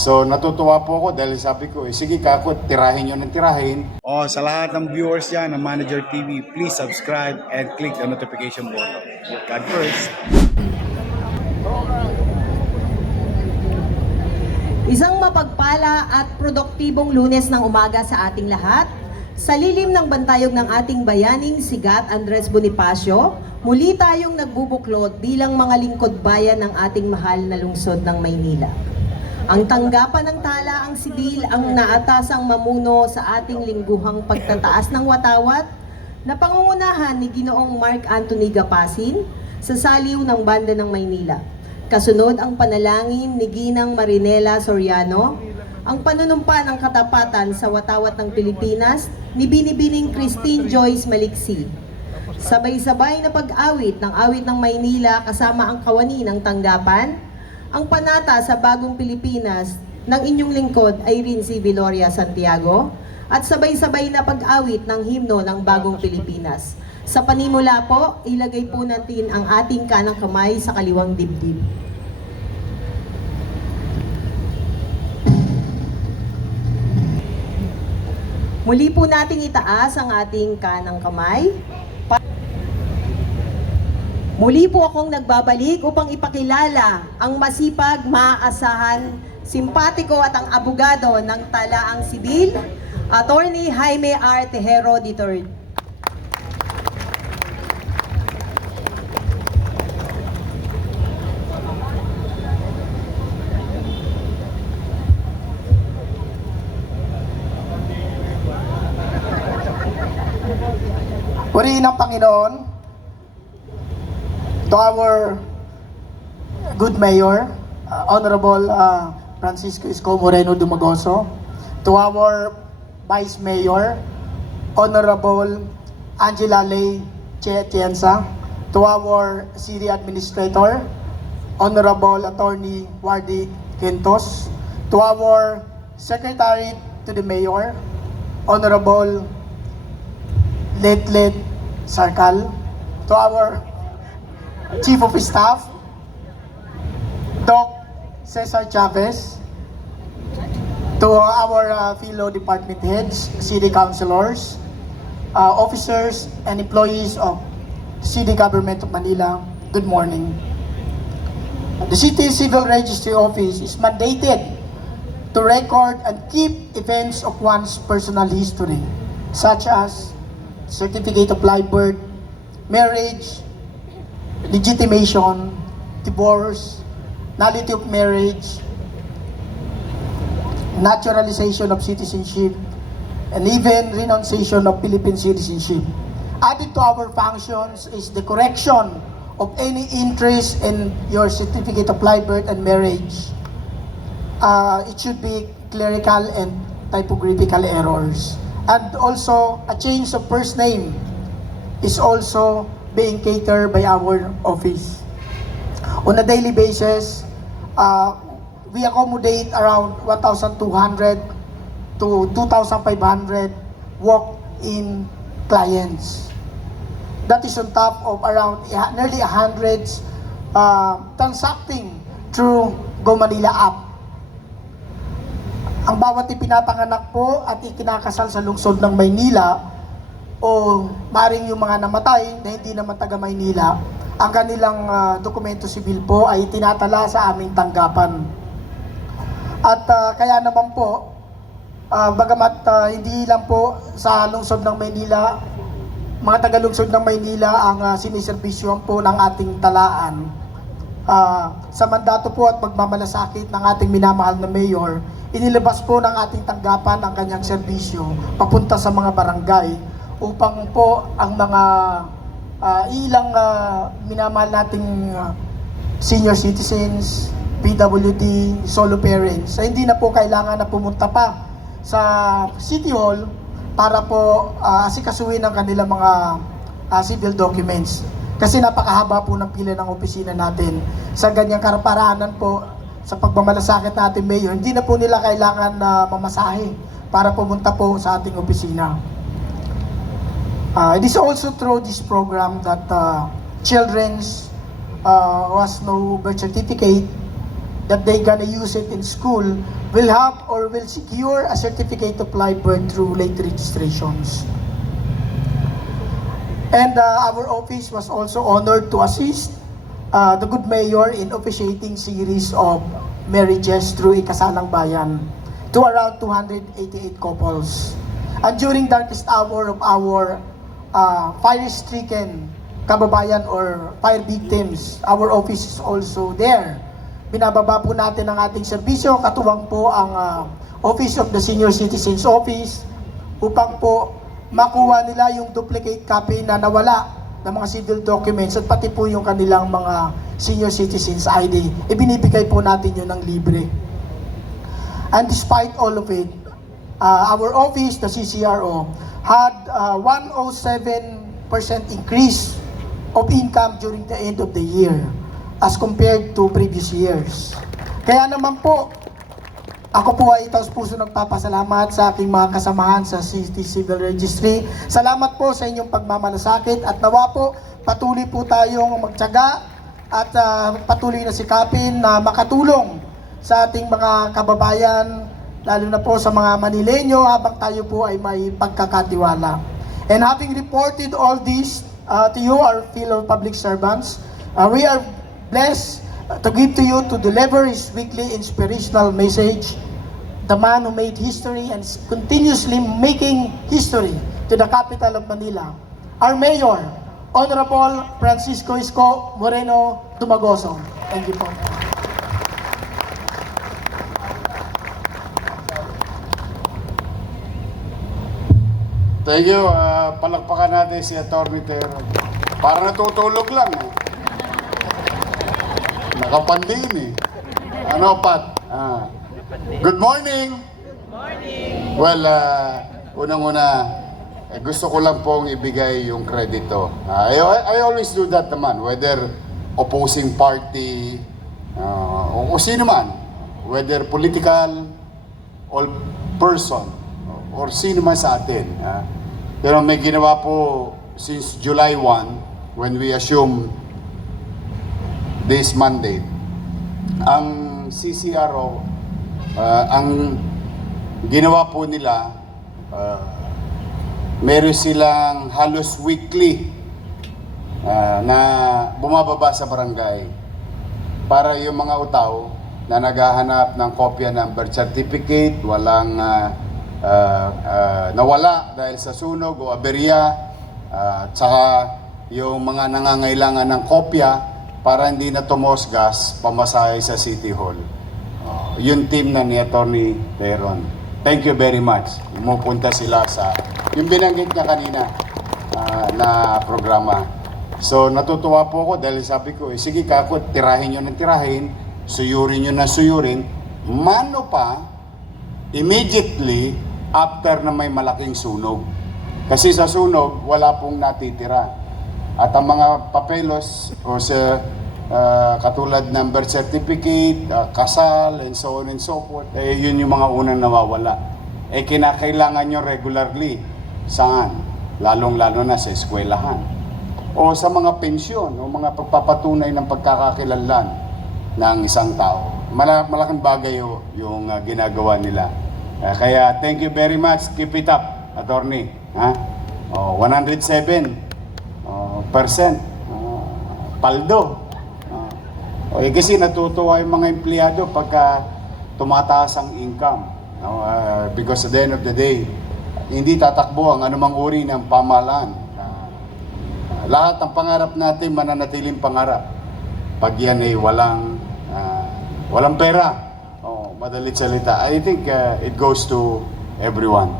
So natutuwa po ako dahil sabi ko, sige kako, tirahin nyo ng tirahin. Sa lahat ng viewers dyan ng Manager TV, please subscribe and click the notification button. God first. Isang mapagpala at produktibong Lunes ng umaga sa ating lahat. Sa lilim ng bantayog ng ating bayaning sigat Andres Bonifacio, muli tayong nagbubuklod bilang mga lingkod bayan ng ating mahal na lungsod ng Maynila. Ang tanggapan ng talaang sibil ang naatasang mamuno sa ating lingguhang pagtataas ng watawat na pangungunahan ni Ginoong Mark Anthony Gapasin sa saliw ng Banda ng Maynila. Kasunod ang panalangin ni Ginang Marinela Soriano, ang panunumpa ng katapatan sa watawat ng Pilipinas ni Binibining Christine Joyce Maliksi. Sabay-sabay na pag-awit ng awit ng Maynila kasama ang kawani ng tanggapan, ang panata sa Bagong Pilipinas ng inyong lingkod Irene C. Viloria Santiago, at sabay-sabay na pag-awit ng himno ng Bagong Pilipinas. Sa panimula po, ilagay po natin ang ating kanang kamay sa kaliwang dibdib. Muli po nating itaas ang ating kanang kamay. Muli po akong nagbabalik upang ipakilala ang masipag, maaasahan, simpatiko at ang abogado ng talaang sibil, Attorney Jaime R. Tejero III. Purihin ang Panginoon, to our good mayor, Honorable Francisco Isko Moreno Dumagoso, to our vice mayor, Honorable Angela Ley Atienza, to our city administrator, Honorable Attorney Wardy Quintos, to our secretary to the mayor, Honorable Letlet Sarkal, to our Chief of Staff, Doc Cesar Chavez, to our fellow department heads, city councilors, officers and employees of City Government of Manila, good morning. The City Civil Registry Office is mandated to record and keep events of one's personal history, such as certificate of live birth, marriage, legitimation, divorce, nullity of marriage, naturalization of citizenship, and even renunciation of Philippine citizenship. Added to our functions is the correction of any interest in your certificate of live birth and marriage. It should be clerical and typographical errors. And also, a change of first name is also being catered by our office. On a daily basis, we accommodate around 1,200 to 2,500 walk-in clients. That is on top of around nearly 100 transacting through Go Manila app. Ang bawat ipinapanganak po at ikinakasal sa lungsod ng Maynila o maring yung mga namatay na hindi naman taga Maynila, ang kanilang dokumento sibil po ay tinatala sa aming tanggapan. At kaya naman po, bagamat hindi lang po sa lungsod ng Maynila, mga taga-lungsod ng Maynila ang siniservisyohan po ng ating talaan. Sa mandato po at pagmamalasakit ng ating minamahal na mayor, inilabas po ng ating tanggapan ang kanyang serbisyo papunta sa mga barangay upang po ang mga ilang minamahal nating senior citizens, PWD, solo parents, ay hindi na po kailangan na pumunta pa sa City Hall para po asikasuhin ang kanilang mga civil documents. Kasi napakahaba po ng pila ng opisina natin. Sa ganyang karaparaanan po, sa pagmamalasakit natin, Mayor, hindi na po nila kailangan na mamasahe para pumunta po sa ating opisina. It is also through this program that children's who has no birth certificate that they gonna use it in school will have or will secure a certificate of live birth through late registrations. And our office was also honored to assist the good mayor in officiating series of marriages through Ikasalang Bayan to around 288 couples. And during darkest hour of our fire-stricken kababayan or fire victims, our office is also there. Binababa po natin ang ating serbisyo, katuwang po ang Office of the Senior Citizens Office upang po makuha nila yung duplicate copy na nawala ng mga civil documents at pati po yung kanilang mga senior citizens ID. Ibinibigay po natin yun ng libre. And despite all of it, our office, the CCRO, had 107% increase of income during the end of the year as compared to previous years. Kaya naman po, ako po ay taos puso nagpapasalamat sa aking mga kasamahan sa City Civil Registry. Salamat po sa inyong pagmamalasakit at nawa po patuloy po tayong magtiyaga at patuloy na sikapin na makatulong sa ating mga kababayan, lalo na po sa mga Manileño habang tayo po ay may pagkakatiwala. And having reported all this to you, our fellow public servants, we are blessed to give to you to deliver his weekly inspirational message, the man who made history and continuously making history to the capital of Manila, our Mayor, Honorable Francisco Isko Moreno Dumagoso. Thank you po. Thank you. Palakpakan natin si Atty. Tero. Para natutulog lang. Nakapandiin eh. Ano, Pat? Good morning! Good morning! Well, unang-una, gusto ko lang pong ibigay yung kredito. I always do that naman, whether opposing party, o sino man, whether political or person, or sino man sa atin. Pero may ginawa po since July 1, when we assume this mandate, ang CCRO, ang ginawa po nila, meron silang halos weekly na bumababa sa barangay para yung mga utaw na naghahanap ng kopya ng birth certificate, walang nawala dahil sa sunog o aberya, at saka yung mga nangangailangan ng kopya para hindi na tumosgas pamasahe sa City Hall. Yung team na ni Atty. Teron. Thank you very much. Pumupunta sila sa yung binanggit niya kanina na programa. So natutuwa po ako dahil sabi ko, sige kako, tirahin nyo ng tirahin, suyurin nyo ng suyurin, mano pa immediately after na may malaking sunog. Kasi sa sunog, wala pong natitira. At ang mga papelos o sa katulad ng birth certificate, kasal, and so on and so forth, yun yung mga unang nawawala. Kinakailangan nyo regularly. Saan? Lalong-lalo na sa eskwelahan. O sa mga pensyon, o mga pagpapatunay ng pagkakakilanlan ng isang tao. Malaking bagay yung ginagawa nila. Kaya thank you very much. Keep it up, attorney. 107%. Paldo. Kasi natutuwa yung mga empleyado pagka tumataas ang income. Because at the end of the day, hindi tatakbo ang anumang uri ng pamahalaan. Lahat ng pangarap natin mananatiling pangarap. Pag yan ay walang pera, madalit salita. I think it goes to everyone.